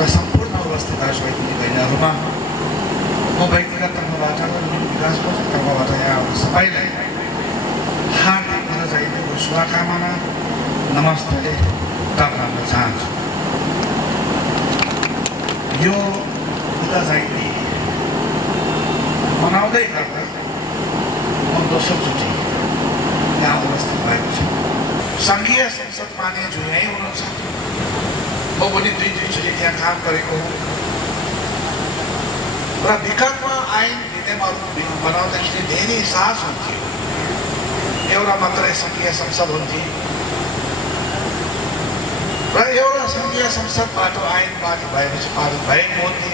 र सम्पूर्ण उपस्थित दाजुभाइ बहिनीहरूमा म व्यक्तिगत तर्फबाट र विकासको तर्फबाट यहाँहरू सबैलाई हार्दिक बधाईको शुभकामना नमस्ते टक्राउन चाहन्छु। यो बुद्ध जयन्ती मनाउँदै गर्दा म दोस्रोचोटि यहाँ उपस्थित भएको छु। सङ्घीय संसद मान्यज्यू यहीँ हुनुहुन्छ। म पनि दुईचोटि त्यहाँ काम गरेको हुँ र विगतमा ऐन विधेयकहरू बनाउँदाखेरि धेरै साहस हुन्थ्यो। एउटा मात्रै सङ्घीय संसद हुन्थ्यो र एउटा सङ्घीय संसदबाट ऐन पारित भएपछि पारित भएको हुन्थ्यो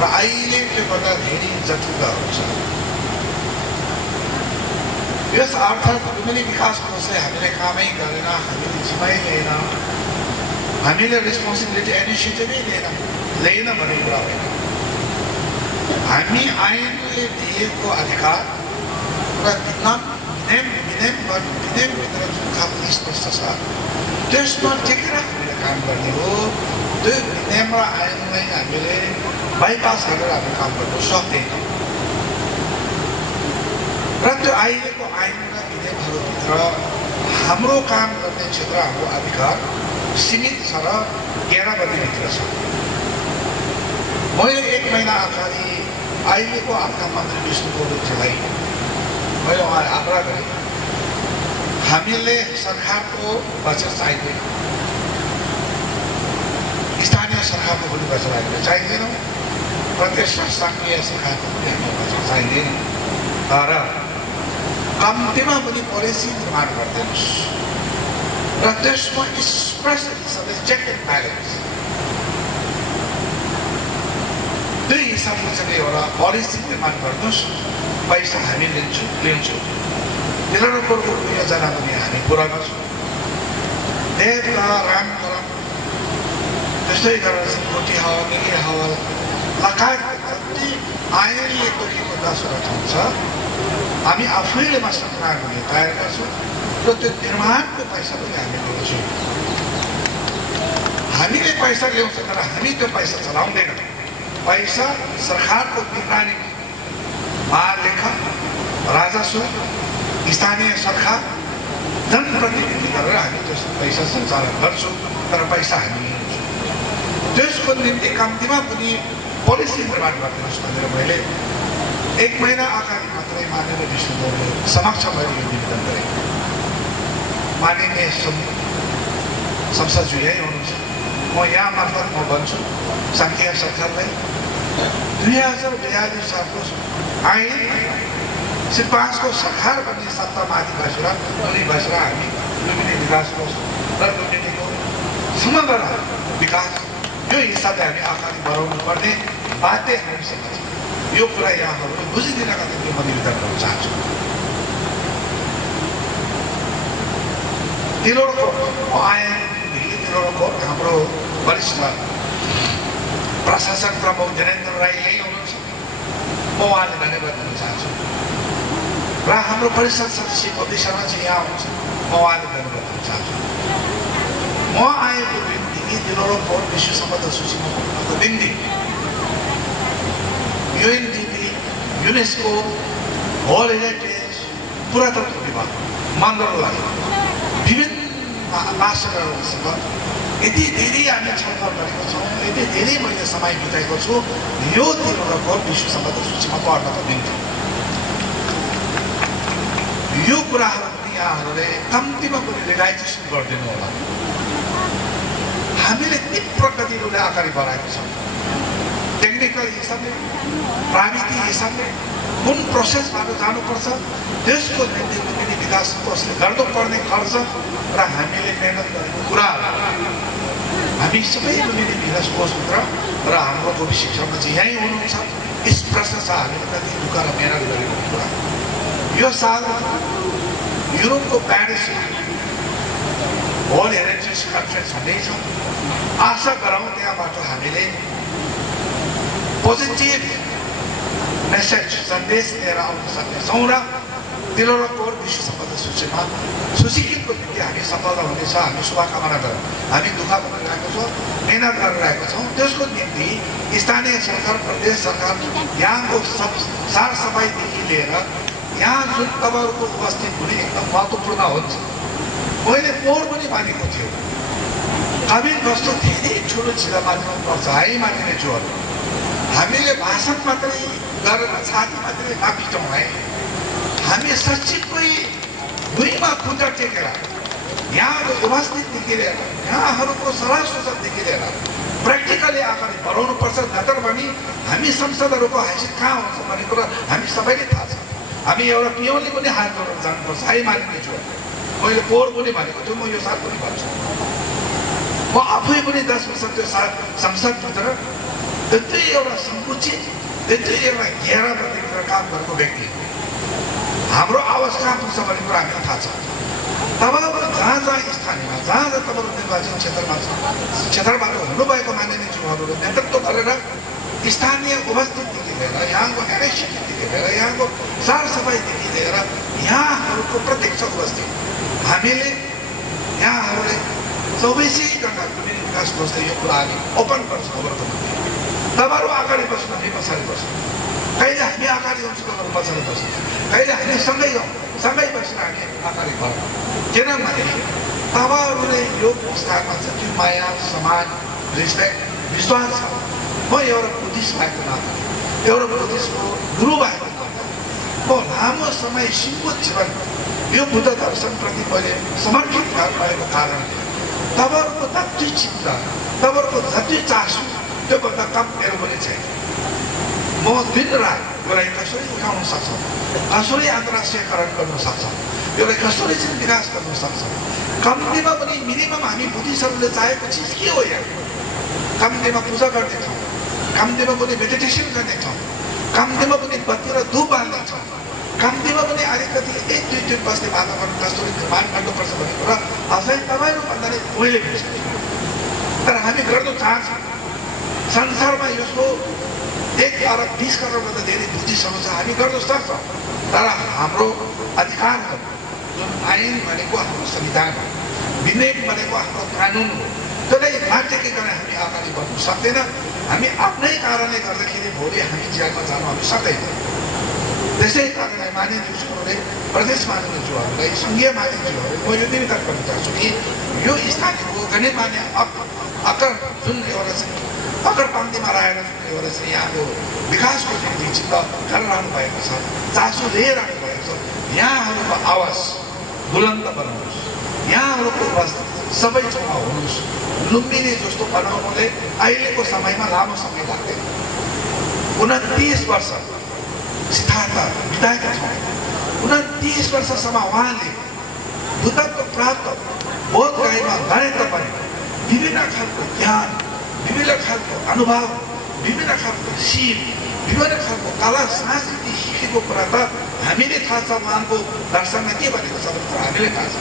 र अहिले त्यो गर्दा धेरै जटिलताहरू छ। यस अर्थात् कुनै विकास कोषले हामीले कामै गरेन, हामीले जिम्मै लिएन, हामीले रेस्पोन्सिबिलिटी इनिसिएटिभै लिएन भन्ने कुरा होइन। हामी ऐनले दिएको अधिकार र विनियमभित्र जुन खालको स्पष्ट छ त्यसमा टेकेर हामीले काम गर्ने हो। त्यो विनियम र ऐनलाई हामीले बाइपास गरेर हामी काम गर्न सक्दैनौँ र त्यो अहिलेको ऐन र विधेयकहरूभित्र हाम्रो काम गर्ने क्षेत्र, हाम्रो अधिकार सीमित छ र घेराबन्दीभित्र छ। मैले 1 महिना अगाडि अहिलेको अर्थमन्त्री विष्णु गोयलजीलाई मैले उहाँलाई आग्रह गरेँ, हामीले सरकारको बजेट चाहिँदैन, स्थानीय सरकारको पनि बजेट हामीले चाहिँदैनौँ, प्रत्येक सङ्घीय सरकारको पनि हामीले बजेट चाहिँदैन, तर कम्तीमा पनि पोलिसी निर्माण गरिदिनुहोस् र त्यसमा स्पष्ट हिसाबले चेक एन्ड ब्यालेन्स त्यो हिसाबले चाहिँ एउटा पोलिसी निर्माण गर्नुहोस्। पैसा हामी लिन्छौँ तिनीहरूको योजना पनि हामी पुरा गर्छौँ। देवका राम करम त्यस्तै गरेर गोटी हावा मिली हावा लगायत जति ऐनले तोकेको 10वटा ठाउँ छ हामी आफैले मास्टर प्लान गर्ने तयार गर्छौँ र त्यो निर्माणको पैसा पनि हामी ल्याउँछौँ। हामीले पैसा ल्याउँछ तर हामी त्यो पैसा चलाउँदैनौँ। पैसा सरकारको निगरानी महालेखा, राजस्व, स्थानीय सरकार, जनप्रतिनिधि गरेर हामी त्यो पैसा सञ्चालन गर्छौँ तर पैसा हामी लिन्छौँ। त्यसको निम्ति कम्तीमा पनि पोलिसी निर्माण गरिदिनुहोस् भनेर मैले 1 महिना अगाडि मात्रै माननीय विष्णु गोयल समक्ष मैले यो निवेदन गरेँ। माननीय संसदज्यू यहीँ हुनुहुन्छ। म यहाँ मार्फत म भन्छु सङ्घीय सरकारलाई 2042 सालको ऐन श्री 5 को सरकार भन्ने सत्तामाथि बसेर हामी लुम्बिनी विकास कोष र लुम्बिनीको समग्र विकास यो हिसाबले हामी अगाडि बढाउनु पर्ने बाध्य हामीसँग छ। यो कुरा यहाँहरूले बुझिदिनका निम्ति म निवेदन गर्न चाहन्छु। तिलोडको ऐनदेखि तिलोडको हाम्रो वरिष्ठ प्रशासक प्रमुख जनेन्द्र राई यही हुनुहुन्छ। म उहाँले धन्यवाद दिन चाहन्छु र हाम्रो परिषद सदस्य कवि शर्माजी यहाँ हुनुहुन्छ। म उहाँले धन्यवाद दिन चाहन्छु। म आएको दिनदेखि तिलोडको विश्व सम्पदा सूचीमा पुग्नको दिनदेखि UNDP, युनेस्को, वर्ल्ड हेरिटेज, पुरातत्व विभाग, मन्त्रालय विभिन्न महासचिवहरूसँग यति धेरै हामी छलफल गरेको छौँ, यति धेरै मैले समय बिताएको छु यो तिनीहरूको विश्व सम्पदा सूचीमा पर्नको निम्ति। यो कुराहरू पनि यहाँहरूले कम्तीमा पनि रियलाइजेसन गरिदिनु होला। हामीले तीव्र गतिले अगाडि बढाएको छौँ। टेक्निकल हिसाबले, प्राविधिक हिसाबले कुन प्रोसेसबाट जानुपर्छ त्यसको निम्ति लुम्बिनी विकास कोषले गर्नुपर्ने खर्च र हामीले मेहनत गरेको कुराहरू हामी सबै लुम्बिनी विकास कोषभित्र र हाम्रो गोपी शिक्षकमा चाहिँ यहीँ हुनुहुन्छ। स्पष्ट छ हामीले कति दुःख र मेहनत गरेको कुरा। यो साल युरोपको प्यारिस वर्ल्ड हेरिटेज कन्फरेन्स हुँदैछ। आशा गरौँ त्यहाँबाट हामीले पोजिटिभ मेसेज सन्देश लिएर आउन सक्नेछौँ र तिलौरा कोर विश्व सम्पदा सूचीमा सूचीकृतको निम्ति हामी सम्पदा हुनेछ हामी शुभकामना गरौँ हामी दुःख गरिरहेको छौँ मेहनत गरिरहेको छौँ त्यसको निम्ति स्थानीय सरकार प्रदेश सरकार यहाँको सरसफाइदेखि लिएर यहाँ जुन तपाईँहरूको उपस्थित हुने एकदम महत्त्वपूर्ण हुन्छ मैले पोहोर पनि मानेको थियो कबिर जस्तो धेरै ठुलो चिज मानिनुपर्छ है मानिने जोहरू हामीले भाषण मात्रै गरेर छाती मात्रै नापिटौँ है हामी सचिवकै भुइँमा खुट्टा टेकेर यहाँको उपस्थितदेखि लिएर यहाँहरूको सल्लाह सुझावदेखि लिएर प्र्याक्टिकली अगाडि बढाउनुपर्छ नत्र भने हामी संसदहरूको हैसियत कहाँ हुन्छ भन्ने कुरा हामी सबैले थाहा छ हामी एउटा पियोनले पनि हात जोडेर जानुपर्छ है मानिने छु मैले पोहोर पनि भनेको छु म यो साल पनि भन्छु म आफै पनि 10 वर्ष त्यो संसदभित्र त्यति एउटा सङ्कुचित त्यति एउटा घेराभित्र काम गरेको व्यक्ति हाम्रो आवाज कहाँ पुग्छ भन्ने कुरा हामीलाई थाहा छ तपाईँहरू जहाँ जहाँ स्थानीयमा जहाँ जहाँ तपाईँहरू निर्वाचन क्षेत्रबाट हुनुभएको मानिने चुनावहरू नेतृत्व गरेर स्थानीय उपस्थितिदेखि लिएर यहाँको एनेक्सिटीदेखि लिएर यहाँको सरसफाइदेखि लिएर यहाँहरूको प्रत्यक्ष उपस्थित हामीले यहाँहरूले 24 घण्टा कुनै विकास खोज्दै यो कुरा हामी ओपन गर्छौँ खबरको निम्ति तपाईँहरू अगाडि बस्नु हामी पछाडि बस्नु कहिले हामी अगाडि हुन्छौँ तपाईँहरू पछाडि बस्नु कहिले हामी सँगै हौँ सँगै बसेर हामी अगाडि बढौँ किनभने तपाईँहरूले यो स्थानमा जति माया सम्मान रेस्पेक्ट विश्वास छ म एउटा बुद्धिस्ट भएको नाता एउटा बुद्धिस्टको गुरु भएको नाता म लामो समय सीमित जीवन यो बुद्ध दर्शनप्रति मैले समर्पित भएको कारणले तपाईँहरूको जति चिन्ता तपाईँहरूको जति चासो त्योभन्दा कम मेरो पनि छैन म दिन रात यसलाई कसरी उठाउन सक्छौँ कसरी अन्तर्राष्ट्रियकरण गर्न सक्छौँ यसलाई कसरी चाहिँ विकास गर्न सक्छौँ कम्तीमा पनि मिनिमम हामी बुद्धिस्टहरूले चाहेको चिज के हो यहाँ कम्तीमा पूजा गर्नेछौँ कम्तीमा पनि मेडिटेसन गर्नेछौँ कम्तीमा पनि बत्ती र धुप बाल्नेछौँ कम्तीमा पनि अलिकति 1-2 दिन बस्ने वातावरण कसरी निर्माण गर्नुपर्छ भन्ने कुरा अझै तपाईँहरू भन्दा नै मैले बुझ्छु तर हामी गर्न चाहन्छौँ संसारमा यसको 1 अरब 20 करोडभन्दा धेरै बुद्धिस्टहरू छ हामी गर्न सक्छौँ तर हाम्रो अधिकारहरू जुन आइन भनेको हाम्रो संविधान हो विधेयक भनेको हाम्रो कानुन हो त्यसलाई नटेकिकन हामी अगाडि बढ्नु सक्दैन हामी आफ्नै कारणले गर्दाखेरि भोलि हामी जेलमा जानु हामी सक्दैनौँ त्यसै कारणले मानिसहरूले प्रदेश मानिसहरूलाई सङ्घीय मानिसहरूलाई म यो निवेदन गर्न चाहन्छु कि यो स्थानीयको गण्यमान्य अकर जुन एउटा चाहिँ अकर पङ्क्तिमा रहेर एउटा चाहिँ यहाँको विकासको निम्ति चिन्ता गरिरहनु भएको छ चासो लिइरहनु भएको छ यहाँहरूको आवाज बुलन्द बनाउनुहोस् यहाँहरूको उपस्थिति सबै ठाउँमा हुनुहोस् लुम्बिनी जस्तो बनाउनुले अहिलेको समयमा लामो समय लाग्दैन 29 वर्ष स्थानमा बिताएका छौँ 29 वर्षसम्म उहाँले बुद्धत्व प्राप्त बोधगयामा गरे पनि विभिन्न खालको ज्ञान विभिन्न खालको अनुभव विभिन्न खालको सिप विभिन्न खालको कला संस्कृति सिकेको कुरा त हामीले थाहा छ उहाँको दर्शनमा के भनेको छ भने हामीले थाहा छ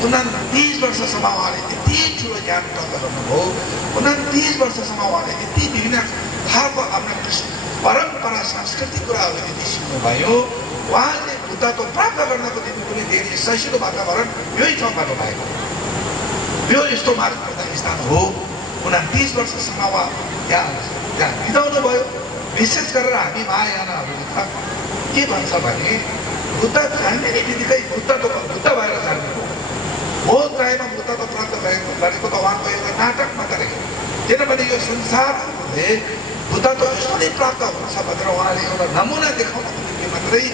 29 वर्षसम्म उहाँले यति ठुलो ज्ञान प्राप्त गर्नुभयो 29 वर्षसम्म उहाँले यति विभिन्न खालको आफ्नो परम्परा सांस्कृतिक कुराहरू यति सिक्नुभयो उहाँले बुद्धत्व प्राप्त गर्नको निम्ति पनि धेरै सजिलो वातावरण यही ठाउँबाट भएको यो यस्तो महत्त्वपूर्ण स्थान हो 29 वर्षसम्म उहाँ त्यहाँ बिताउनु भयो विशेष गरेर हामी महायानाहरू के भन्छ भने बुद्ध जान्ने बित्तिकै बुद्ध भएर जान्नु बोधगयामा बुद्धत्व प्राप्त गरेको त उहाँको एउटा नाटक मात्रै हो किनभने यो संसारले बुद्धत्व यसरी प्राप्त हुन्छ भनेर उहाँले एउटा नमुना देखाउनको निम्ति मात्रै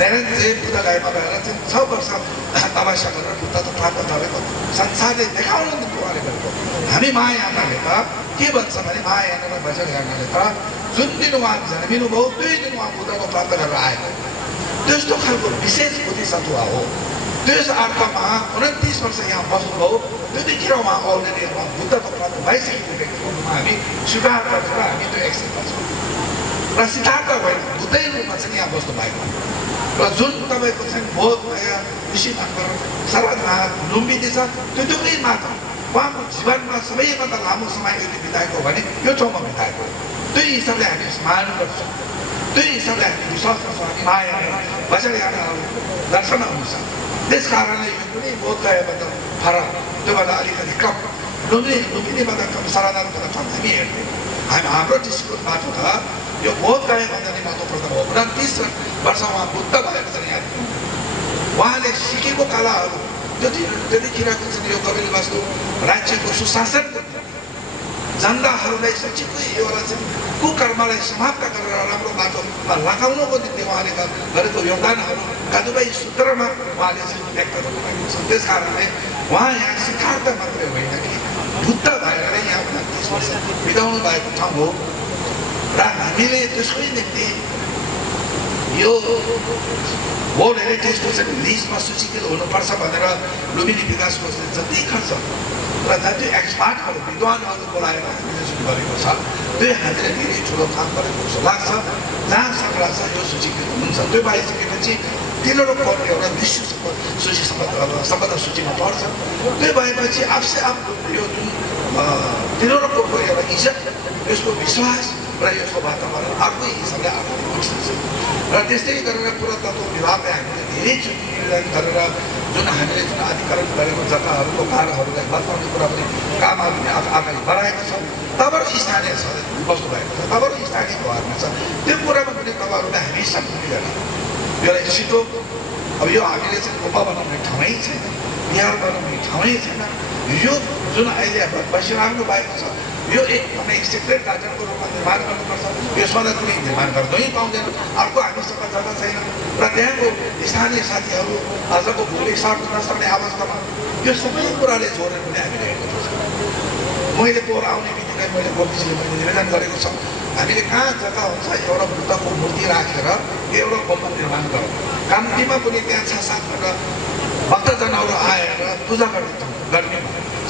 नरेन्द्र बुद्धगयामा गएर चाहिँ 6 वर्ष तपस्या गरेर बुद्धत्व प्राप्त गरेको संसारले देखाउनु निम्ति उहाँले गरेको हामी महायानाले त के भन्छ भने महायाना र वज्रयानाले त जुन दिन उहाँ जन्मिनुभयो त्यही दिन उहाँ बुद्धत्व प्राप्त गरेर आएको त्यस्तो खालको विशेष बुद्धिसत्व हो त्यस अर्थमा 29 वर्ष यहाँ बस्नुभयो त्यतिखेर उहाँ अलरेडी उहाँ बुद्धत्व प्राप्त भइसकेको व्यक्तित्वमा हामी स्वीकार गर्छौँ र हामी त्यो एक्सेप्ट गर्छौँ र सिद्धार्थ भएर बुद्धै रूपमा चाहिँ यहाँ बस्नु भएको र जुन तपाईँको चाहिँ बोध ऋषि नगर सरनाथ लुम्बिनी छ त्यो दुवै मात्र म उहाँको जीवनमा सबैभन्दा लामो समय यदि बिताएको भने यो ठाउँमा बिताएको त्यो हिसाबले हामी स्मरण गर्छौँ त्यो हिसाबले हामी विश्वास गर्छौँ हामी माया वचनहरू दर्शन हुन्छ त्यस कारणले यो कुनै बोध गएबाट फरक त्योभन्दा अलिकति कम लुम्बिनीबाट कम सरदारबाट कम हामी हेर्ने हाम्रो दृष्टिकोणबाट त यो बोध गएभन्दा नै महत्त्वपूर्ण हो 29 वर्ष उहाँ बुद्ध भएको छन् यहाँ उहाँले सिकेको कलाहरू त्यतिखेरको चाहिँ यो कपिल वस्तु राज्यको सुशासन जनताहरूलाई सचिवको एउटा चाहिँ कुकर्मलाई समाप्त गरेर राम्रो बाटोमा लगाउनको निम्ति उहाँले गरेको योगदानहरू कतिपय सूत्रमा उहाँले चाहिँ व्यक्त गर्नुभएको छ त्यस कारणले उहाँ यहाँ सिद्धार्थ मात्रै होइन कि बुद्ध भएर यहाँ 29 वर्ष बिताउनु भएको ठाउँ हो र हामीले त्यसकै निम्ति यो वर्ल्ड हेरिटेजको चाहिँ लिस्टमा सूचीकृत हुनुपर्छ भनेर लुम्बिनी विकास कोषले जति खर्च र जति एक्सपर्टहरू विद्वानहरू बोलाएर हामीले सुरु गरेको छ त्यो हामीले धेरै ठुलो काम गरेको जस्तो लाग्छ जहाँ सक्ला छ यो सूचीकृत हुन्छ त्यो भइसकेपछि तिनीहरूको एउटा विश्व सूची सम्बन्ध सूचीमा पर्छ त्यो भएपछि आफसे आफ यो जुन तिनीहरूको एउटा इज्जत यसको विश्वास र यसको वातावरण अर्कै हिसाबले आफूले उठ्छ र त्यस्तै गरेर पुरातत्व विभागले हामीले धेरै चोटि निवेदन गरेर जुन हामीले जुन अधिकरण गरेको जग्गाहरूको कारहरूलाई बचाउने कुरा पनि कामहरू अगाडि बढाएको छ तबबाट स्थानीय बस्नु भएको छ तबबाट स्थानीय घरमा छ त्यो कुरामा पनि तपाईँहरूले हामी सम्झिने गर्ने यो छिटो अब यो हामीले चाहिँ गुम्बा बनाउने ठाउँै छैन बिहार बनाउने ठाउँै छैन यो जुन अहिले बसिरहनु भएको छ यो एकदमै सेक्रेट गार्डनको रूपमा निर्माण गर्नुपर्छ यसमा त कुनै निर्माण गर्नै पाउँदैन अर्को हामीसँग जग्गा छैन र त्यहाँको स्थानीय साथीहरू आजको भोलि सर्न नसक्ने अवस्थामा यो सबै कुराले जोडेर पनि हामीले हेर्नुपर्छ मैले पोहोर आउने बित्तिकै मैले गोपीजीले मैले निवेदन गरेको छ हामीले कहाँ जग्गा हुन्छ एउटा बुद्धको मूर्ति राखेर एउटा गुम्बा निर्माण गरौँ काम्तीमा पनि त्यहाँ 6-7 भक्तजनहरू आएर पूजा गर्ने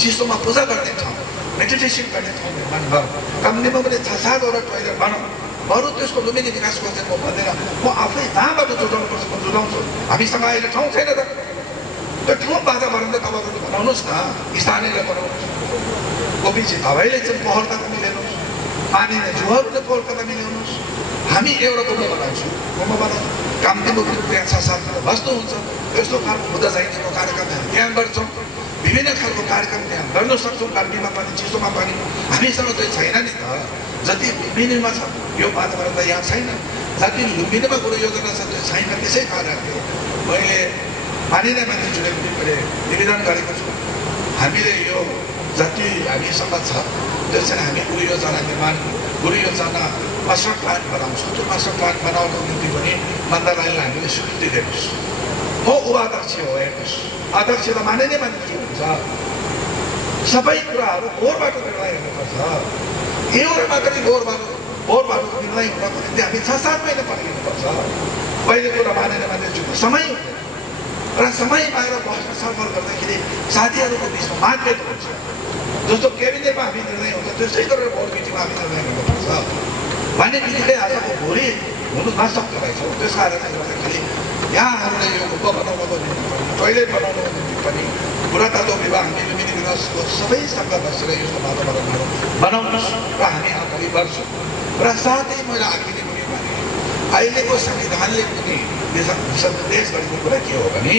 चिसोमा पूजा गर्ने ठाउँ मेडिटेसन गर्ने ठाउँ निर्माण गरौँ काम्तीमा पनि 6-7 टोइलेट बनाऊ बरु त्यसको लुम्बिनी विकास खोजेको भनेर म आफै जहाँबाट जोडाउनुपर्छ म जोडाउँछु हामीसँग अहिले ठाउँ छैन त त्यो ठाउँ वातावरण त तपाईँहरूले बनाउनुहोस् न स्थानीयले बनाउनुहोस् गोपीजी तपाईँले चाहिँ पहल कदम मिलाउनुहोस् पानीले जुवाहरूले पहल कदम मिलाउनुहोस् हामी एउटा गुम्बा बनाउँछौँ काम्तीको त्यहाँ 6-7 बस्नु हुन्छ यस्तो खालको बुद्ध जयन्तीको कार्यक्रम हामी त्यहाँ गर्छौँ विभिन्न खालको कार्यक्रम त्यहाँ गर्न सक्छौँ काम्तीमा पनि चिसोमा पनि हामीसँग चाहिँ छैन नि त जति लुम्बिनीमा छ यो वातावरण त यहाँ छैन जति लुम्बिनीमा कुरो योजना छ त्यो छैन त्यसै कारणले मैले मानिने मान्छेले मैले निवेदन गरेको छु हामीले यो जति हामीसँग छ त्यसरी हामी गुरु योजना निर्माण गुरु योजना मास्टर प्लान बनाउँछौँ त्यो मास्टर प्लान बनाउनको निम्ति पनि मन्त्रालयलाई हामीले स्वीकृति दिनुहोस् म उपाध्यक्ष हो हेर्नुहोस् अध्यक्ष त मानिने मान्छे हुन्छ सबै कुराहरू बोर्डबाट निर्णय हुनुपर्छ एउटा मात्रै बोर्डबाट निर्णय हुनको निम्ति हामी 6-7 महिना पर्खिनुपर्छ पहिले कुरा मानेर मान्छे समय र समय पाएर बस्न सफल गर्दाखेरि साथीहरूको बिचमा मतभेद हुन्छ जस्तो क्याबिनेटमा हामी निर्णय हुन्छ त्यस्तै गरेर बोर्ड मिटिङमा हामी निर्णय गर्नुपर्छ भने बित्तिकै आजको भोलि हुनु नसक्दो रहेछ त्यस कारणले गर्दाखेरि यहाँहरूले यो गुम्बा बनाउनको निम्ति पनि टोइलेट बनाउनको निम्ति पनि पुरातत्व विभाग हामी लुम्बिनी विकासको सबैसँग बसेर यस्तो वातावरणहरू बनाउनुहोस् र हामी अगाडि बढ्छौँ र साथै मैले अघि पनि भने अहिलेको संविधानले पनि निर्देश गरेको कुरा के हो भने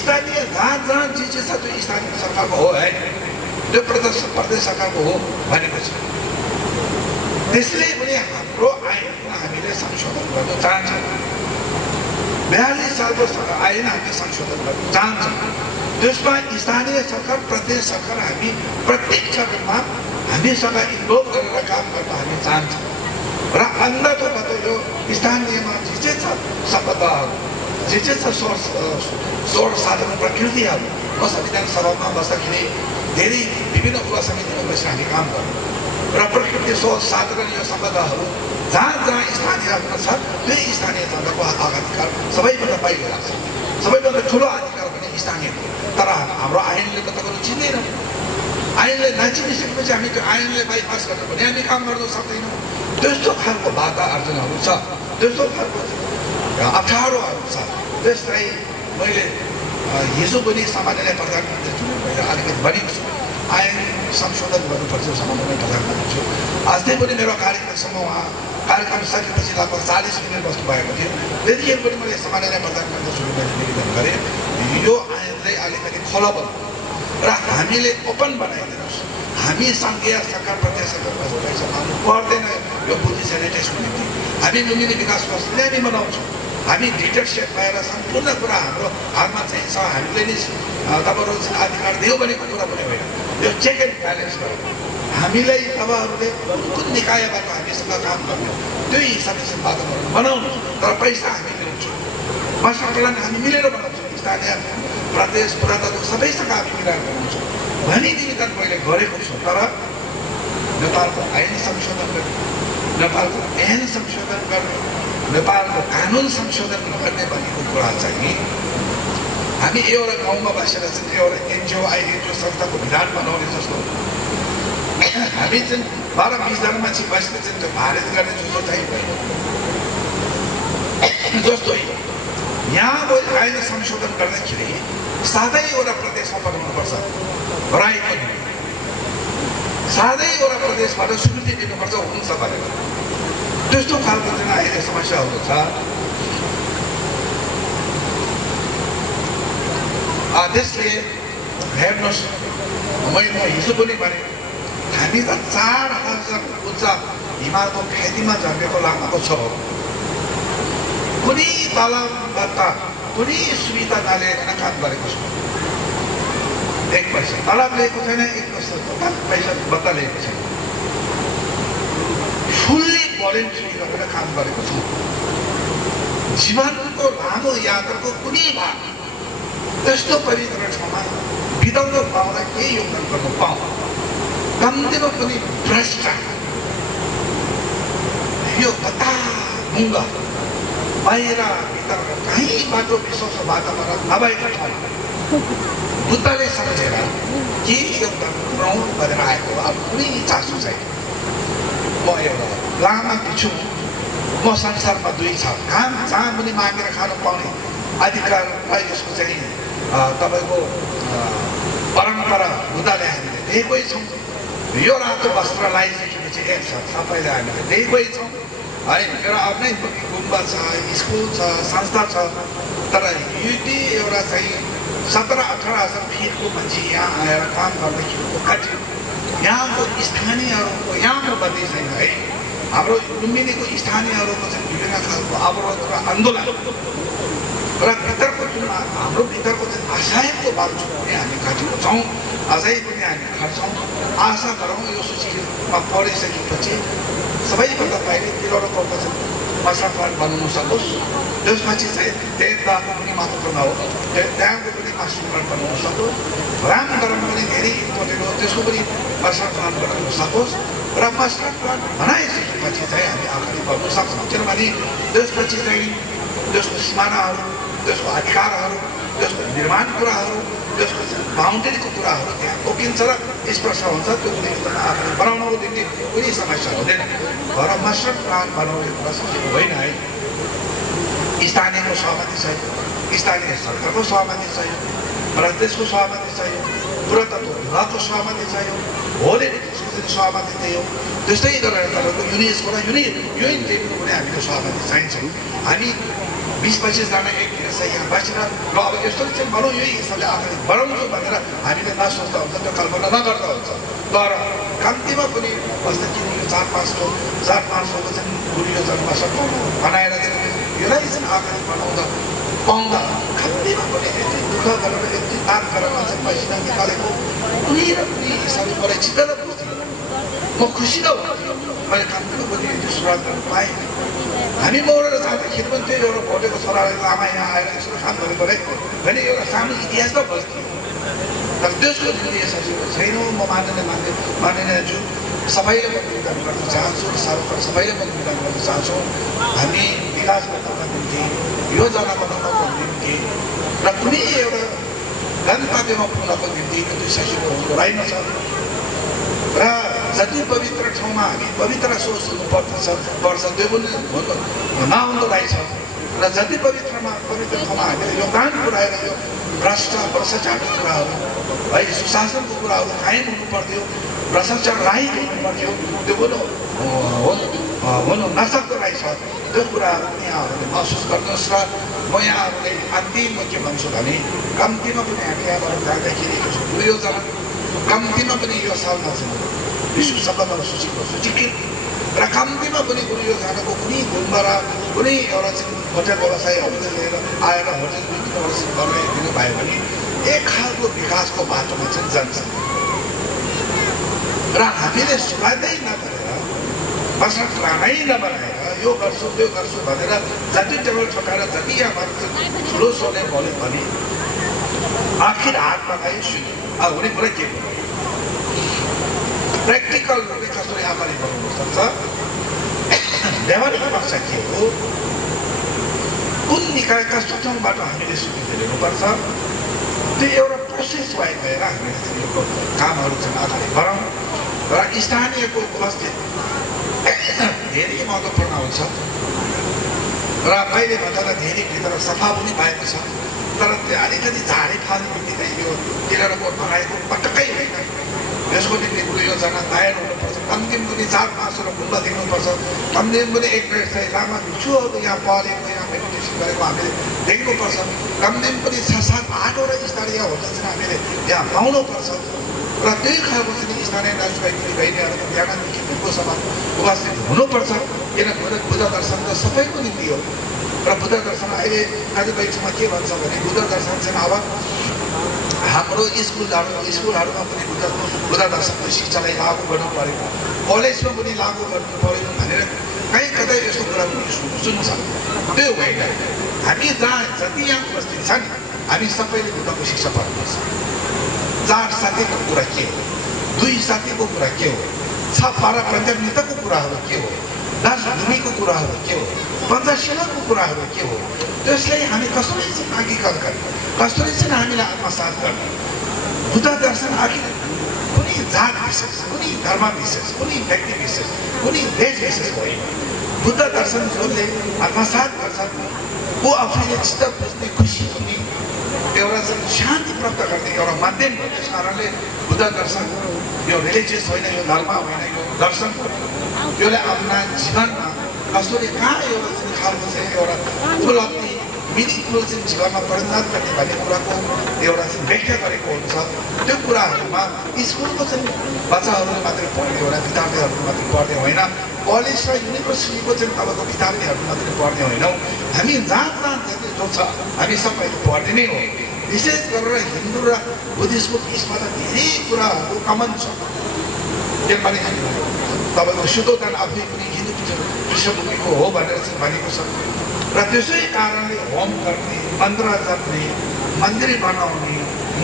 स्थानीय जहाँ जे छ त्यो स्थानीय सरकारको हो है त्यो प्रदेश सरकारको हो भनेको छ त्यसले पनि हाम्रो आइनमा हामीले संशोधन गर्न चाहन्छौँ 42 सालको आइन हामीले संशोधन गर्न चाहन्छौँ त्यसमा स्थानीय सरकार प्रदेश सरकार हामी प्रत्येक रूपमा हामीसँग इन्भल्भ गरेर काम गर्न हामी चाहन्छौँ र अन्धतोबाट यो स्थानीयमा जे छ सम्पदाहरू जे छ स्वर साधन प्रकृतिहरू म संविधान सभामा बस्दाखेरि धेरै विभिन्न कुरा समितिमा बसेर हामी काम गर्छौँ र प्रकृति स्वर साधन यो सम्पदाहरू जहाँ स्थानीयमा छ त्यही स्थानीय जनताको अधिकार सबैभन्दा पहिले लाग्छ सबैभन्दा ठुलो अधिकार पनि स्थानीय तर हाम्रो आइनले त तपाईँहरू चिन्दैन आइनले नचिनिसकेपछि हामी त्यो आइनले बाइपास गर्नु भने हामी काम गर्न सक्दैनौँ त्यस्तो खालको बाधा आर्जनाहरू छ त्यस्तो खालको अप्ठ्यारोहरू छ त्यसलाई मैले हिजो पनि सामान्य प्रधानमन्त्री मैले अलिकति भनेको छु ऐन संशोधन गर्नुपर्छ सम्बन्धमा प्रधानमन्त्री छु। अस्ति पनि मेरो कार्यक्रमसम्म उहाँ कार्यक्रम सकेपछि लगभग 40 मिनट बस्नुभएको थियो। त्यतिखेर पनि मैले सामान्य प्रधानमन्त्रीसँग निवेदन गरेँ यो ऐनलाई अलिकति खोला बनाऊ र हामीले ओपन बनाइदिनुहोस्। हामी सङ्घीय सरकार प्रदेश सरकार पैसा पाउनु पर्दैन यो बुद्धि सेनिटाइजको निम्ति। हामी लुम्बिनी विकास कोषले हामी बनाउँछौँ। हामी डिटेक्सन भएर सम्पूर्ण कुरा हाम्रो हातमा चाहिँ छ। हामीले नि तपाईँहरू अधिकार दियो भनेको कुरा पनि होइन। यो चेक एन्ड ब्यालेन्स गर्यो। हामीलाई तपाईँहरूले कुन निकायबाट हामीसँग काम गर्ने त्यो हिसाबले चाहिँ वातावरण बनाउनु तर पैसा हामी ल्याउँछौँ। मास्टर प्लान हामी मिलेर बनाउँछौँ। स्थानीय प्रदेश पुरातत्व सबैसँग हामी मिलाएर बनाउँछौँ भनी निवेदन मैले गरेको छु। तर नेपालको ऐन संशोधन गर्ने, नेपालको ऐन संशोधन गर्ने, नेपालको कानुन संशोधन गर्ने भनेको कुरा चाहिँ हामी एउटा गाउँमा बसेर चाहिँ एउटा एनजिओ आइएनजिओ संस्थाको विधान बनाउने जस्तो हामी चाहिँ 12-20 जना मान्छे बसेर चाहिँ त्यो भारत गर्ने जस्तो चाहिँ जस्तो यहाँ ऐन संशोधन गर्दाखेरि 7वटा प्रदेशमा बनाउनुपर्छ राय पनि 7वटा प्रदेशबाट स्वीकृति दिनुपर्छ हुन्छ भनेर त्यस्तो खालको चाहिँ अहिले समस्याहरू छ। त्यसले हेर्नुहोस् मैले हिजो पनि भने हामी त 4000 उच्च हिमालको फेदीमा झर्केको लाग्नको छ। कुनै तलबबाट कुनै सुविधा नलिएर काम गरेको छ। 1 पैसा तलब लिएको छैन, 1 पैसा बत्ता लिएको छैन। फुल्ली भोलिन्ट्री गरेर काम गरेको छ। जीवनको लामो यात्राको कुनै भाग त्यस्तो पवित्र ठाउँमा बिताउन पाउँदा केही योगदान गर्न पाऊँ कम्तीमा पनि भ्रष्ट यो कता मुङ्गा बाहिर भित्र कहीँ बाटो विश्वको वातावरण नभएको ठाउँमा बुद्धले सम्झेर के योगदान पुऱ्याउनु भनेर आएको अब कुनै चासो छैन। म एउटा लामा छु, म संसारमा 2 छ। काम जहाँ पनि मागेर खानु पाउने अधिकार यसको चाहिँ तपाईँको परम्परा बुद्धले हामीले दिएकै छौँ। यो रातो वस्त्र लगाइसकेपछि एक छ सबैले हामीले दिएकै छौँ है। मेरो आफ्नै गुम्बा छ, स्कुल छ, संस्था छ। तर यदि एउटा चाहिँ 17-18 हजार फिटको मान्छे यहाँ आएर काम गर्दाखेरिको कति यहाँको स्थानीयहरूको यहाँको बन्दी छैन है। हाम्रो लुम्बिनीको स्थानीयहरूको चाहिँ विभिन्न खालको अवरोध र आन्दोलन र भित्रको जुन हाम्रो भित्रको चाहिँ असहायको बावजुद पनि हामी घटेको छौँ। अझै पनि हामी खट्छौँ। आशा गरौँ यो सूचीमा पढिसकेपछि सबैभन्दा पहिले 13 करोडको चाहिँ मास्टर प्लान बनाउनु सकोस्। त्यसपछि चाहिँ देवदाको पनि महत्त्वपूर्ण हो, त्यहाँको पनि मास्टर प्लान बनाउनु सकोस्। रामगढमा पनि धेरै इम्पोर्टेन्ट हो, त्यसको पनि मास्टर प्लान बनाउनु सकोस्। र मास्टर प्लान बनाइसकेपछि चाहिँ हामी अगाडि बढ्न सक्छौँ। किनभने त्यसपछि चाहिँ त्यसको सिमानाहरू, त्यसको अधिकारहरू, त्यसको निर्माण कुराहरू, त्यसको बााउन्ड्रीको कुराहरू त्यहाँ तोकिन्छ र स्पष्ट हुन्छ। त्यो कुनै अगाडि बनाउनको निम्ति कुनै समस्या हुँदैन। तर मास्टर प्लान बनाउने कुरा सजिलो होइन है। स्थानीयको सहमति चाहियो, स्थानीय सरकारको सहमति चाहियो, प्रदेशको सहमति चाहियो, पुरातत्व विभागको सहमति चाहियो, होलिडेको सहमति चाहियो। त्यस्तै गरेर तपाईँको युनेस्को र युएनडिपीको पनि हामीले सहमति चाहिन्छ। हामी 20-25 जना एक चाहिँ यहाँ बसेर ल अब यस्तो चाहिँ भनौँ यही हिसाबले अगाडि बढाउँछु भनेर हामीले नसोच्दा हुन्छ, त्यो कल्पना नगर्दा हुन्छ। तर कम्तीमा पनि बस्दा किन यो 4-500 को चाहिँ गुलियो जनवास बनाएर चाहिँ यसलाई चाहिँ अगाडि बढाउँदा पाउँदा कम्तीमा पनि यति दुःख गरेर यति तार गरेर चाहिँ पैसा निकालेको कुनै र कुनै हिसाबले मलाई चित्त र बुझ्थेँ। म खुसी त हुन्थ्यो मैले कम्तीमा पनि त्यो सुरुवात गर्न पाएँ। हामी मौरेर जाँदाखेरि पनि त्यही एउटा भोटेको छोराले लामा यहाँ आएर यसो काम गरेको रे भने एउटा सानो इतिहास त बस्थ्यो। तर त्यसको निम्ति सजिलो छैन। म मान्ने छु, सबैले म निवेदन गर्न चाहन्छु, सबैले म निवेदन गर्न चाहन्छु। हामी विकास बनाउनको निम्ति, योजना बनाउनको निम्ति र कुनै एउटा गन्तव्यमा पुग्नको निम्ति त्यो सजिलो हुँदो रहेन छ। र जति पवित्र ठाउँमा हामी पवित्र सोच्नु पर्छ त्यो पनि नहुँदो रहेछ। र जति पवित्र ठाउँमा हामीले योगदान पुर्याएर यो भ्रष्टाचारको कुराहरू है सुशासनको कुराहरू कायम हुनु पर्थ्यो भ्रष्टाचार रहित हुनु पर्थ्यो त्यो हुनु नसक्दो रहेछ त्यो कुराहरू पनि यहाँहरूले महसुस गर्नुहोस् र म यहाँहरूले अन्तिममा के भन्छु भने कम्तीमा पनि हामी यहाँबाट जाँदाखेरि योजना कम्तीमा पनि यो सालमा चाहिँ विश्व सफलता सूचीकृत र कम्तीमा पनि कुनै योजनाको कुनै गुणबाट कुनै एउटा चाहिँ होटल व्यवसायहरूले लिएर आएर होटल व्यवसाय गर्न दिनुभयो भने एक खालको विकासको बाटोमा चाहिँ जान्छ र हामीले सुरुवातै नगरेर बसन्त रामै नबनाएर यो गर्छु त्यो गर्छु भनेर जति टेबल छोटाएर जति यहाँ ठुलो सोले बोल्यो भने आखिर हातमा गयो सुन्यो हुने कुरा के हो प्र्याक्टिकल रूपले कसरी आमाले बनाउनु सक्छ व्यवहारिक पक्ष के हो कुन निकाय कस्तो ठाउँबाट हामीले सुविधा लिनुपर्छ त्यो एउटा प्रोसेस भएर हामीले यो कामहरू चाहिँ अगाडि बढाउँ र स्थानीयको उपस्थित धेरै महत्त्वपूर्ण हुन्छ र कहिले भन्दा त धेरै भित्र सफा पनि भएको छ तर त्यो अलिकति झाडी फाल्ने बित्तिकै यो किनेर बोट बनाएको पटक्कै होइन यसको निम्ति कुरो योजना तयार हुनुपर्छ कमदिन पनि चार मासहरू गुम्बा देख्नुपर्छ कमदिन पनि एक डेढ सय लामा भिक्षुहरू यहाँ पढेको यहाँ मेडिटेसन गरेको हामीले देख्नुपर्छ कमदिन पनि 6-7-8 वटा स्थानीय होटल चाहिँ हामीले यहाँ पाउनुपर्छ र त्यही खालको चाहिँ स्थानीय दाजुभाइ बहिनीहरूको बिहानदेखि बेलुकासम्म उपस्थित हुनुपर्छ किनभने बुद्ध दर्शन त सबैको निम्ति हो र बुद्ध दर्शन अहिले कतिपय ठाउँमा के भन्छ भने बुद्ध दर्शन चाहिँ अब हाम्रो स्कुलहरूमा पनि बुद्ध दर्शनको शिक्षालाई लागू गर्नु पऱ्यो कलेजमा पनि लागू गर्नु पऱ्यो भनेर कहीँ कतै यस्तो कुरा पनि सुन्छ त्यो होइन हामी जहाँ जति यहाँ उपस्थित छन् हामी सबैले बुद्धको शिक्षा पाउनुपर्छ 4 साथीको कुरा के हो 2 साथीको कुरा के हो 6 पञ्चमिताको कुराहरू के हो 10 भूमिको कुराहरू के हो पञ्चशीलको कुराहरू के हो त्यसलाई हामी कसरी चाहिँ अङ्गीकार गर्ने कसरी चाहिँ हामीलाई आत्मसात गर्ने बुद्ध दर्शन आखिर कुनै जात विशेष कुनै धर्म विशेष कुनै व्यक्ति विशेष कुनै देश विशेष होइन बुद्ध दर्शन जसले आत्मसात गर्छ वो आफैले चित्त बुझ्ने खुसी हुने एउटा चाहिँ शान्ति प्राप्त गर्ने एउटा माध्यम हो त्यस कारणले बुद्ध दर्शन यो रिलिजियस होइन यो धर्म होइन यो दर्शन यसले आफ्ना जीवनमा कसरी कहाँ एउटा चाहिँ खालको चाहिँ एउटा उपलब्धि मिनिङफुल चाहिँ जीवनमा परिणत गर्ने भन्ने कुराको एउटा चाहिँ व्याख्या गरेको हुन्छ त्यो कुराहरूमा स्कुलको चाहिँ बच्चाहरूले मात्रै पढ्ने एउटा विद्यार्थीहरू मात्रै पढ्ने होइन कलेज र युनिभर्सिटीको चाहिँ तपाईँको विद्यार्थीहरू मात्रै पढ्ने होइनौँ हामी जहाँ जति जो छ हामी सबैले पढ्ने नै हो विशेष गरेर हिन्दू र बुद्धिस्टको बिचमा त धेरै कुराहरू कमन छ किनभने तपाईँको शुद्धोधन आफै पनि हिन्दू पृष्ठभूमिको हो भनेर चाहिँ भनेको छ र त्यसै कारणले होम गर्ने मन्त्र जप्ने मन्दिर बनाउने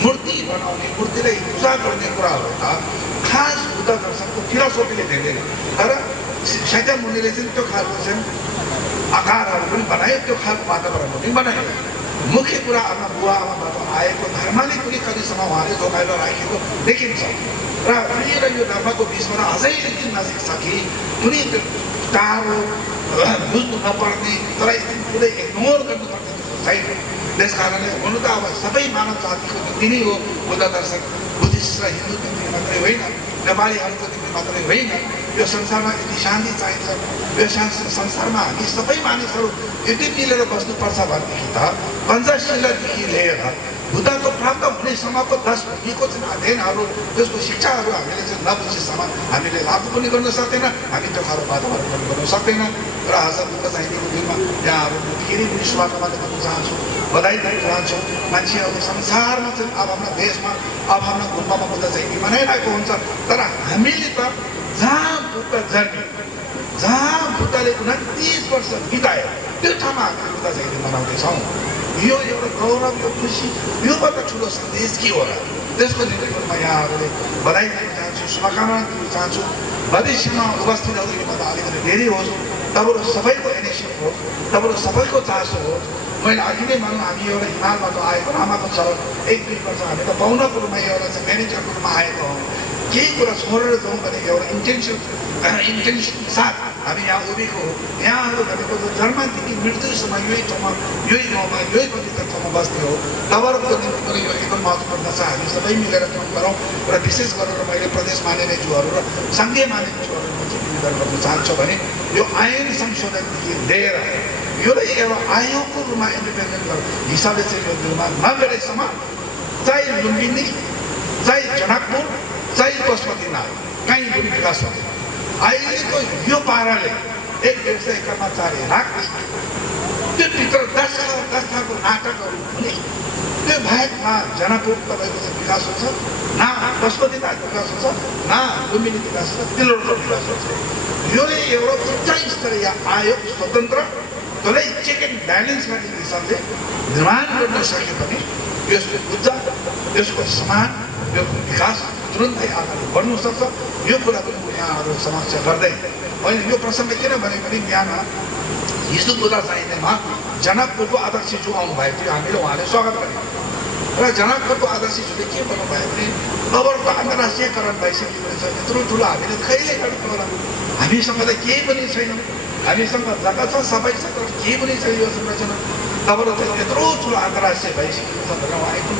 मूर्ति बनाउने मूर्तिलाई पूजा गर्ने कुराहरू त खास बुद्ध दर्शनको फिलोसोफीले दिँदैन तर शैतान मुनिले चाहिँ त्यो खालको चाहिँ आकारहरू पनि बनायो त्यो खालको वातावरण पनि बनायो मुख्य कुरा आफ्ना बुवा आमाबाट आएको धर्मले पनि कतिसम्म उहाँले जोगाएर राखेको देखिन्छ र यो धर्मको बिचमा अझै दिन नजिक छ कि कुनै टाढो बुझ्नु नपर्ने तर पुरै इग्नोर गर्नुपर्ने छैन त्यस कारणले हुनु त अब सबै मानव जातिको निम्ति नै हो बुद्ध दर्शन बुद्धिस्ट र हिन्दू निम्ति मात्रै होइन नेपालीहरूको निम्ति मात्रै होइन यो संसारमा यदि शान्ति चाहिन्छ यो संसारमा हामी सबै मानिसहरू यदि मिलेर बस्नुपर्छ भनेदेखि त पञ्चशीलदेखि लिएर बुद्धको प्राप्त हुनेसम्मको 10 भूमिको चाहिँ अध्ययनहरू त्यसको शिक्षाहरू हामीले चाहिँ नबुझेसम्म हामीले लागू पनि गर्न सक्दैन हामी त्यो खालको वातावरण पनि गर्न सक्दैन र आज बुद्ध जयन्तीको दिनमा यहाँहरू फेरि पनि शुभकामना गर्न चाहन्छु बधाई दिन चाहन्छु मान्छेहरू संसारमा चाहिँ अब हाम्रो देशमा अब हाम्रो गुम्बामा बुद्ध जयन्ती मनाइरहेको हुन्छ तर हामीले त जहाँ बुद्ध जन्मे जहाँ बुद्धले 29 वर्ष बितायो त्यो ठाउँमा हामीले बुद्ध जयन्ती मनाउँदैछौँ यो एउटा गौरव यो खुसी योभन्दा ठुलो सन्देश के हो र त्यसको निम्ति म यहाँहरूले बधाई दिन चाहन्छु शुभकामना दिन चाहन्छु भविष्यमा उपस्थितहरू योभन्दा अलिकति धेरै होस् तपाईँहरू सबैको इनिसिएटिभ हो तपाईँहरू सबैको चासो हो मैले अघि नै भनौँ हामी एउटा हिमालबाट आएको आमाको छ 1-2 वर्ष हामी त पाउनको रूपमा एउटा चाहिँ म्यानेजरको रूपमा आएको हौँ केही कुरा छोडेर जाउँ भने एउटा इन्टेन्सन साथ हामी यहाँ उभिएको हो यहाँहरू भनेको जन्मदेखि मृत्युसम्म यही ठाउँमा यही गाउँमा यही पवित्र ठाउँमा बस्ने हो तबरको निम्ति पनि यो एकदम महत्त्वपूर्ण छ हामी सबै मिलेर काम गरौँ र विशेष गरेर मैले प्रदेश मानिने जुहरू र सङ्घीय मानिने जुहरू चाहिँ निवेदन गर्न चाहन्छु भने यो ऐन संशोधनदेखि लिएर यो एउटा आयोगको रूपमा इन्डिपेन्डेन्ट हिसाबले चाहिँ यो निर्माण नगरेसम्म चाहे लुम्बिनी चाहे जनकपुर चाहे पशुपतिनाथ कहीँ पनि विकास हुँदैन अहिलेको यो पाराले एक व्यवसाय कर्मचारी राख्ने त्यो भित्र 10 खालको नाटकहरू हुने त्यो बाहेकमा जनकपुर तपाईँको चाहिँ विकास हुन्छ न पशुपतिनाथ विकास हुन्छ न लुम्बिनी विकास हुन्छ तिलौरो विकास हुन्छ यो एउटा उच्च स्तरीय आयोग स्वतन्त्र त्यसलाई चेक एन्ड ब्यालेन्स गर्ने हिसाबले निर्माण गर्न सके पनि यसको बुझ्छ यसको समान यो विकास तुरुन्तै अगाडि बढ्नु सक्छ यो कुरा पनि यहाँहरू समक्ष गर्दै अहिले यो प्रसङ्ग किन भने पनि बिहान हिजो बुधा चाहिँदैमा जनकपुरको अध्यक्षज्यू आउनुभएको थियो हामीले उहाँले स्वागत गऱ्यौँ र जनकपुरको अध्यक्षज्यूले के भन्नुभयो भने खबरको अन्तर्राष्ट्रियकरण भइसकेको छ यत्रो ठुलो हामीले कहिले गर्नु होला हामीसँग त केही पनि छैन हामीसँग जग्गा छ सबै छ तर केही पनि छैन यो संरचना खबर त यत्रो ठुलो अन्तर्राष्ट्रिय भइसकेको छ भनेर उहाँ एकदम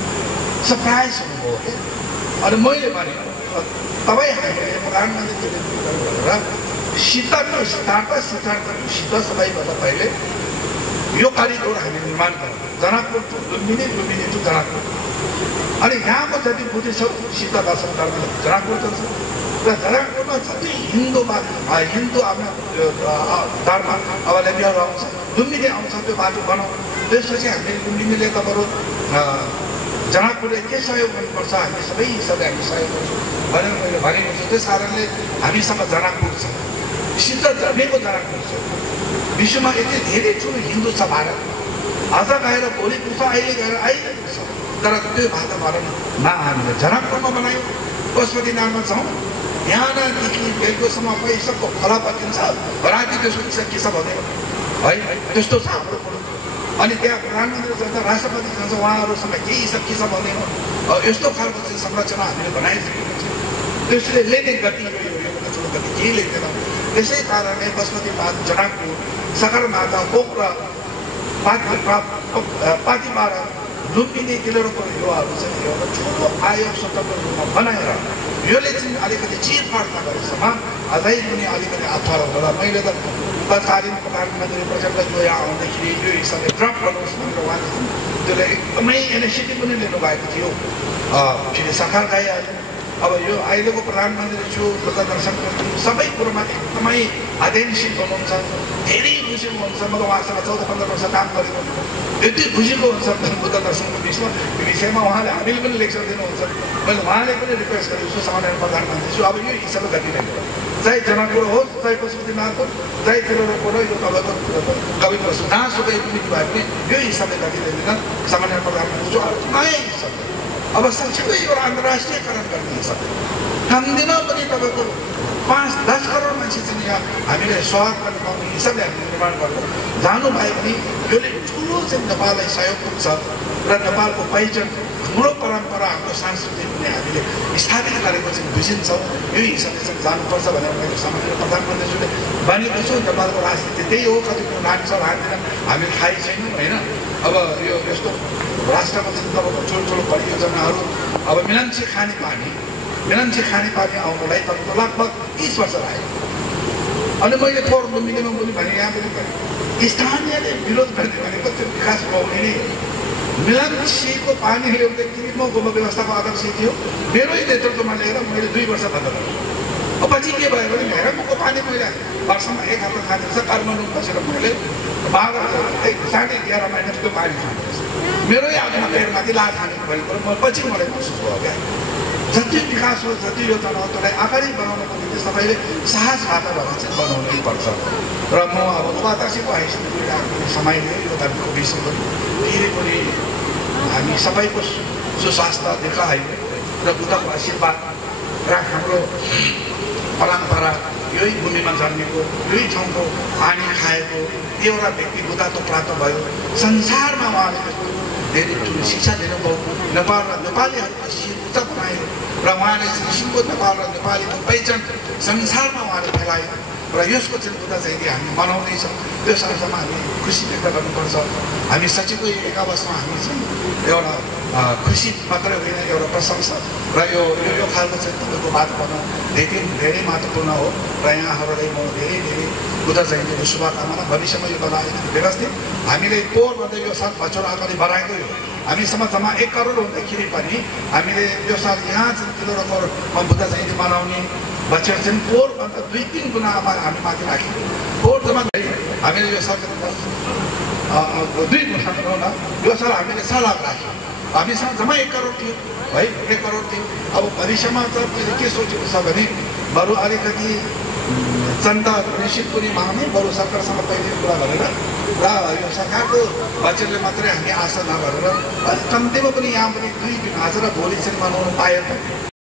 सरप्राइज हुनुभयो अनि मैले भने तपाईँ हामीले प्रधानमन्त्रीले गरेर सीताको सिद्धान्त सबैभन्दा पहिले यो करिडोर हामी निर्माण गरौँ जनकपुर टु लुम्बिनी लुम्बिनी टु जनकपुर अनि यहाँको जति बुद्धिस्ट छ सीता दर्शन गर्न जनकपुर जान्छ र जनकपुरमा जति हिन्दू आफ्नो धर्म अवलम्बीहरू आउँछ लुम्बिनी आउँछ त्यो बाटो बनाऊ त्यसपछि हामीले लुम्बिनीले त बरु जनकपुरले के सहयोग गर्नुपर्छ हामी सबै हिसाबले हामी सहयोग गर्छौँ भनेर मैले भनेको छु त्यस कारणले हामीसँग जनकपुर छ सिद्ध धर्मेको जनकपुर छ विश्वमा यति धेरै ठुलो हिन्दू छ भारत आज गएर भोलि पुग्छ अहिले गएर आइरहेको छ तर त्यो वातावरण हामीले जनकपुरमा बनायौँ पशुपतिनाथमा छौँ बिहानदेखि बेलुकासम्म पैसाको फला पकिन्छ राति त्यसको हिसाब किसाब हुँदैन है त्यस्तो छ हाम्रो कुरो अनि त्यहाँ प्रधानमन्त्री जान्छ राष्ट्रपति जान्छ उहाँहरूसँग केही हिसाब किसाब हुँदैन यस्तो खालको चाहिँ संरचना हामीले बनाइसकेको छ त्यसले लेने गति योभन्दा ठुलो गति केही लेख्दैन त्यसै कारणले पशुपतिनाथ जनकपुर सगरमाथा पोखरा पातिमारा लुम्बिनी तिलौरोको युवाहरू चाहिँ एउटा ठुलो आयोग स्वतन्त्र रूपमा बनाएर योले चाहिँ अलिकति चिरफाड नगरेसम्म अझै पनि अलिकति अप्ठ्यारो होला मैले त तत्कालीन प्रधानमन्त्री प्रचण्ड जो यहाँ आउँदाखेरि यो हिसाबले ड्रप गर्नुहोस् भनेर उहाँले त्यसले एकदमै इनिसिएटिभ पनि लिनुभएको थियो फेरि सरकार गइहाल्यो अब यो अहिलेको प्रधानमन्त्री छु बुद्ध दर्शन सबै कुरोमा एकदमै अध्ययनशील हुनुहुन्छ धेरै बुझेको हुन्छ म त उहाँसँग 14-15 वर्ष काम गरेको यति बुझेको हुन्छ बुद्ध दर्शनको विषयमा उहाँले हामीले पनि लेक्चर दिनुहुन्छ मैले उहाँले पनि रिक्वेस्ट गरेको छु सामान्य प्रधानमन्त्री छु अब यो हिसाबले गति नै चाहे जनकपुर होस् चाहे पशुपतिनाथ होस् चाहे तिलौरोको र यो तपाईँको कविता जहाँसुकै पनि भए पनि यो हिसाबले गति दिँदैन सामान्य प्रधानमन्त्री छु अब नयाँ हिसाबले अब सँगसँगै एउटा अन्तर्राष्ट्रियकरण गर्ने हिसाबले कम्तीमा पनि तपाईँको 5-10 करोड मान्छे चाहिँ यहाँ हामीले सहयोग गर्न पाउने हिसाबले हामीले निर्माण गरेर जानुभयो भने योले ठुलो चाहिँ नेपाललाई सहयोग पुग्छ र नेपालको पहिचान हाम्रो परम्परा हाम्रो संस्कृति पनि हामीले स्थापित गरेको चाहिँ बुझिन्छौँ यो हिसाबले चाहिँ जानुपर्छ भनेर मैले सामान्य प्रधानमन्त्रीज्यूले भनेको छु नेपालको राजनीति त्यही हो कति कुरो लान्छ लाग्दैन हामीले थाहै छैनौँ होइन अब यो यस्तो राष्ट्रमा चाहिँ तपाईँको ठुल्ठुलो परियोजनाहरू अब मिलनसी खानेपानी आउनुलाई तपाईँको लगभग 30 वर्ष लाग्यो अनि मैले पोहोर लुम्बिनीमा पनि भने यहाँ पनि स्थानीयले विरोध गर्ने भनेको त्यो विकास पाउने नै मिलनसीको पानी ल्याउँदाखेरि म गोमा व्यवस्थाको अध्यक्ष थियो मेरै नेतृत्वमा लिएर मैले 2 वर्ष बन्द गरेँ पछि के भयो भने हेरमको पानी मैले वर्षमा 1 हप्ता खाँदैछ काठमाडौँ बसेर मैले 11.5 महिना त्यो पानी खाँदैछ मेरै आफ्नो पेटमाथि लाज खाने भएको म पछि मलाई महसुस भयो क्या जति विकास हो जति योजना हो त्यसलाई अगाडि बनाउनको निम्ति सबैले साहस वातावरण चाहिँ बनाउनै पर्छ र म अब उपाध्यक्षको हैसियतले समय लिएर यो धर्मको विषयमा फेरि पनि हामी सबैको सुस्वास्थ्य दीर्घायु र बुद्धको आशीर्वाद र हाम्रो परम्परा यही भूमिमा जन्मेको यही ठाउँको पानी खाएको एउटा व्यक्ति बुद्धको प्राप्त भयो संसारमा उहाँले धेरै ठुलो शिक्षा दिनुभयो नेपाल र नेपालीहरूको शिर उच्च बनायो र उहाँले सिक्किमको नेपाल र नेपालीको पहिचान संसारमा उहाँले फैलायो र यसको चाहिँ बुद्ध जयन्ती हामी मनाउँदैछौँ। त्यो साथमा हामी खुसी व्यक्त गर्नुपर्छ। हामी साँच्चीको एकावासमा हामी चाहिँ एउटा खुसी मात्रै होइन, एउटा प्रशंसा र यो खालको चाहिँ तपाईँको वातावरण धेरै महत्त्वपूर्ण हो र यहाँहरूलाई म धेरै बुद्ध जयन्तीको शुभकामना। भविष्यमा यो गर्दा अलिकति व्यवस्थित हामीले पोहोरभन्दा यो साल बचौर अगाडि बढाएकै हो। हामीसँग जम्मा 1 करोड हुँदाखेरि पनि हामीले यो साल यहाँ चाहिँ किलो करोडमा बुद्ध जयन्ती मनाउने बजेट चाहिँ पोहोरभन्दा 2-3 गुणा हामी माथि राख्यौँ। पोहोर जम्मा हामीले यो साल 2 गुणा बनाउन यो साल हामीले 6 लाख राख्यौँ। हामीसँग जम्मा 1 करोड थियो है, 1 करोड थियो। अब भविष्यमा चाहिँ मैले के सोचेको छ भने बरु अलिकति चन्दा निश्चित पनि माग्ने, बरु सरकारसँग पहिले कुरा गरेर र यो सरकारको बजेटले मात्रै हामी आशा नगरेर अलिक कम्तीमा पनि यहाँ पनि 2 दिन आज र भोलि चाहिँ मनाउनु पाएन।